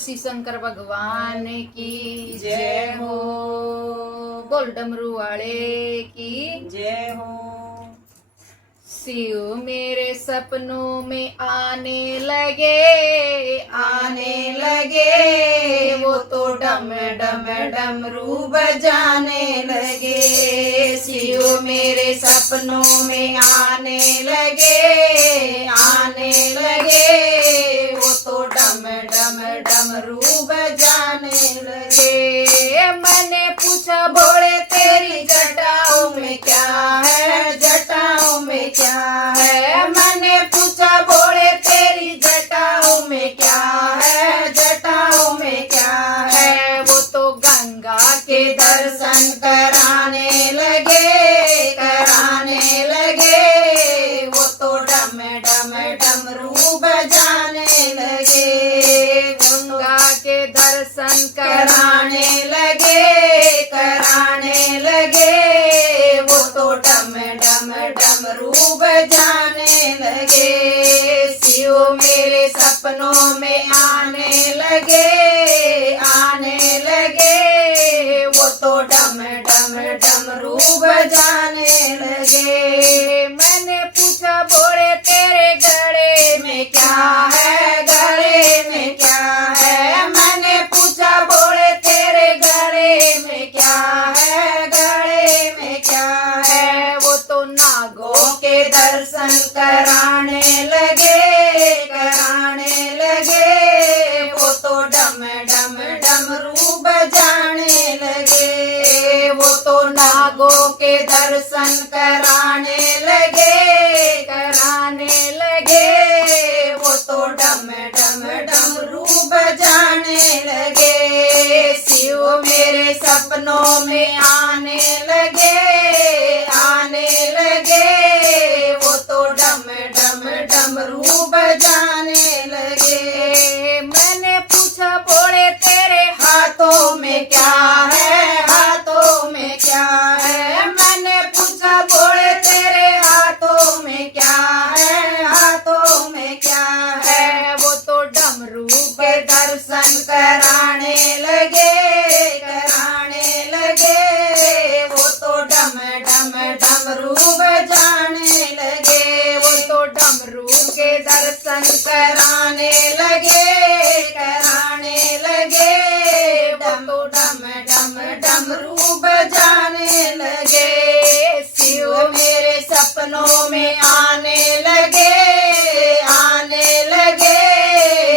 श्री शंकर भगवान की जय हो। बोल डमरू वाले की जय हो। शिव मेरे सपनों में आने लगे वो तो डम डम डमरू बजाने लगे। शिव मेरे सपनों में आने लगे वो तो डम डम डमरू बजाने लगे। मैंने पूछा बोले तेरी जटाओं में क्या है, जटाओं में क्या है। मैंने पूछा बोले तेरी जटाओं में क्या है, जटाओं में क्या है। वो तो गंगा के दर्शन कराने लगे वो तो डम डम डमरू बजाने लगे। गंगा के दर्शन कराने लगे वो तो डम डम डमरू बजाने लगे। शिव मेरे सपनों में आने लगे वो तो डम डम डमरू बजाने लगे। मैंने पूछा बोले तेरे गले में क्या है, गले में क्या है। मैंने पूछा बोले तेरे गले में क्या है, गले में क्या है। वो तो नागो के दर्शन कराने लगे वो तो डम डम डमरू बजाने लगे। वो तो नागों के दर्शन कराने लगे वो तो डम डम डमरू बजाने लगे। शिव मेरे सपनों में आने लगे वो तो डम डम डमरू बजाने लगे। मैंने पूछा बोले तेरे हाथों में क्या है, हाथों में क्या है। मैंने पूछा बोले तेरे हाथों में क्या है, हाथों में क्या है। वो तो डमरू के दर्शन कराने लगे वो तो डम डम डमरू बजाने लगे। वो तो डमरू के दर्शन कराने लगे वो तो डम डम डमरू बजाने लगे। शिव मेरे सपनों में आने लगे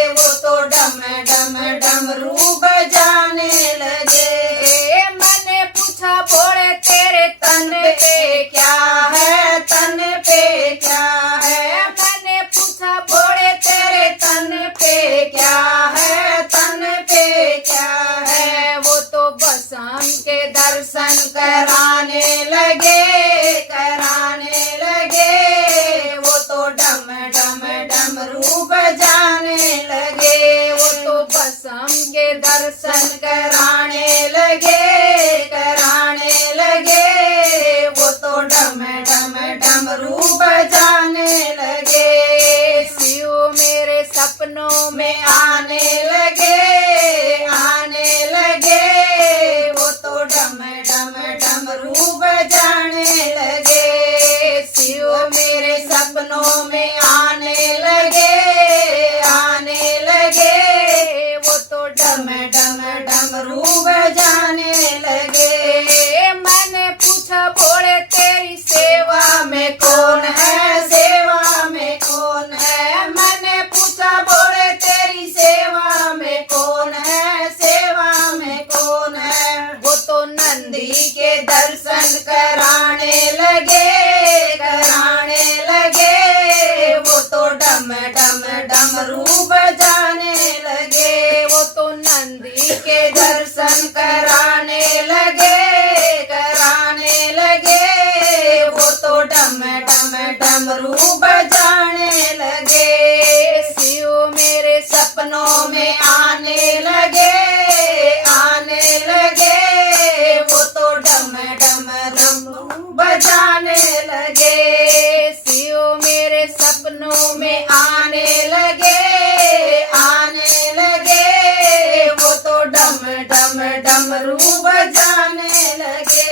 वो तो डम डम डमरू बजाने लगे। मैंने पूछा बोले तेरे तन पे क्या है, तन पे क्या है। मैंने पूछा बोले तेरे तन पे क्या है, तन पे क्या है। वो तो बसम के दर्शन कराने लगे वो तो डम डम डमरू बजाने लगे। वो तो बसम के दर्शन कराने लगे वो तो डम डम डमरू बजाने लगे। शिव मेरे सपनों में आने लगे वो तो डम डम डमरू डमरू बजाने लगे।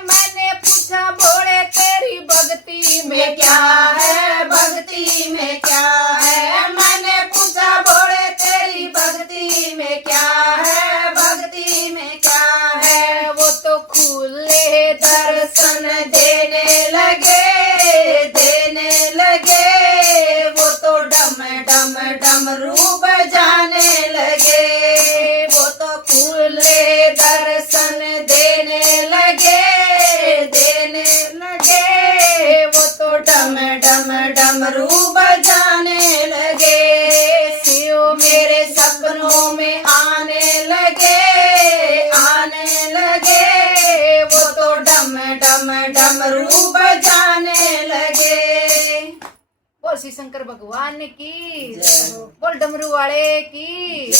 मैंने पूछा भोले तेरी भक्ति में क्या है, भक्ति में क्या है, मैंने पूछा भोले तेरी भक्ति में क्या है, भक्ति में क्या है। वो तो खुले दर्शन देने लगे, देने लगे, वो तो डम डम डमरू बजाने लगे, वो तो खुले दर्शन देने लगे, देने लगे, वो तो डम डम डमरू बजाने लगे। शिव मेरे सपनों में आने लगे, आने लगे, वो तो डम डम डमरू बजाने लगे। बोल श्री शंकर भगवान की जय हो। बोल डमरू वाले की